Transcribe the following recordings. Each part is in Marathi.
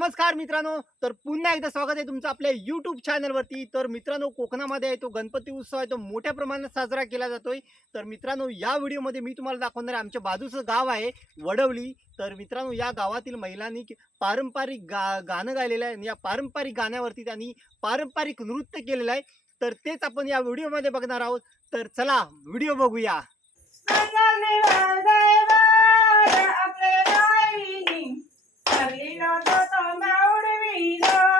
नमस्कार मित्रांनो तर पुन्हा एकदा स्वागत आहे तुमचं आपल्या युट्यूब चॅनलवरती तर मित्रांनो कोकणामध्ये आहे तो गणपती उत्सव आहे तो मोठ्या प्रमाणात साजरा केला जातोय. तर मित्रांनो या व्हिडिओमध्ये मी तुम्हाला दाखवणार आहे आमच्या बाजूचं गाव आहे वडवली. तर मित्रांनो या गावातील महिलांनी पारंपरिक गा गाणं गायलेलं आहे आणि या पारंपरिक गाण्यावरती त्यांनी पारंपरिक नृत्य केलेलं आहे. तर तेच आपण या व्हिडिओमध्ये बघणार आहोत. तर चला व्हिडिओ बघूया. લીલો તો તમે ઉડવી લો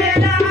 Bye.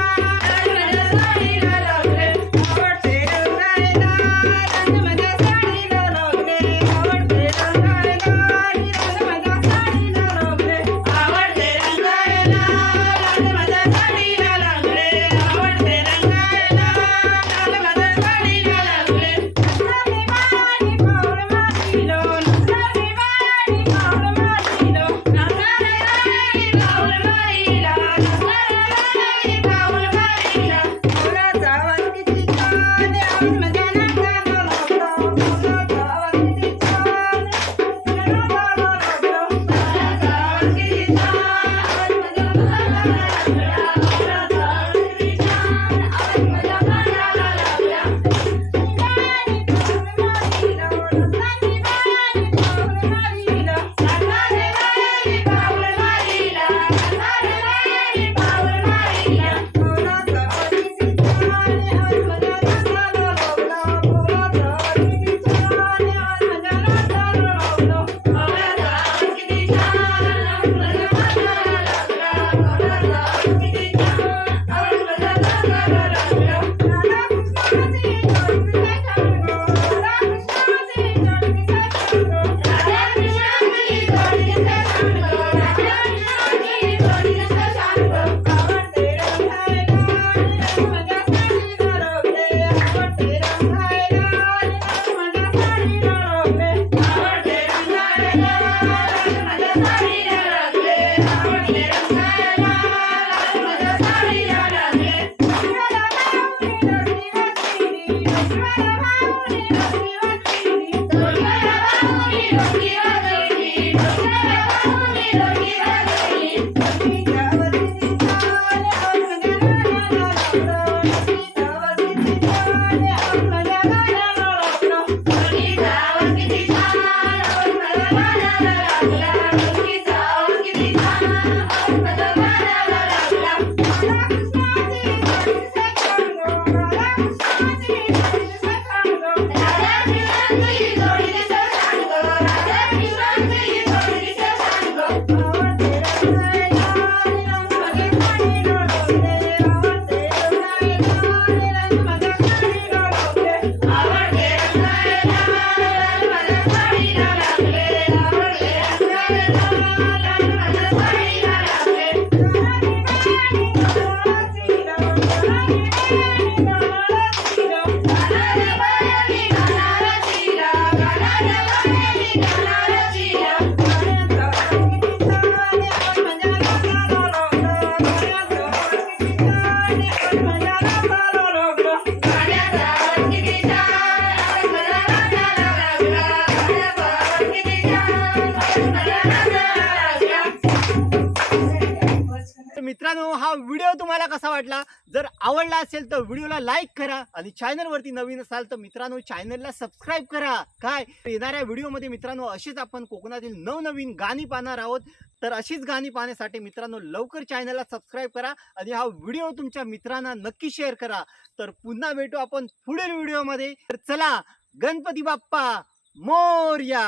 व्हिडिओ तुम्हाला कसा वाटला? जर आवडला असेल तर व्हिडिओला लाईक करा आणि चॅनलवरती नवीन असाल तर मित्रांनो चॅनलला सबस्क्राईब करा. काय? येणाऱ्या व्हिडिओमध्ये मित्रांनो अशीच आपण कोकणातील नवनवीन गाणी पाहणार आहोत. तर अशीच गाणी पाहण्यासाठी मित्रांनो लवकर चॅनलला सबस्क्राईब करा आणि हा व्हिडिओ तुमच्या मित्रांना नक्की शेअर करा. तर पुन्हा भेटू आपण पुढील व्हिडिओमध्ये. तर चला गणपती बाप्पा मोरया!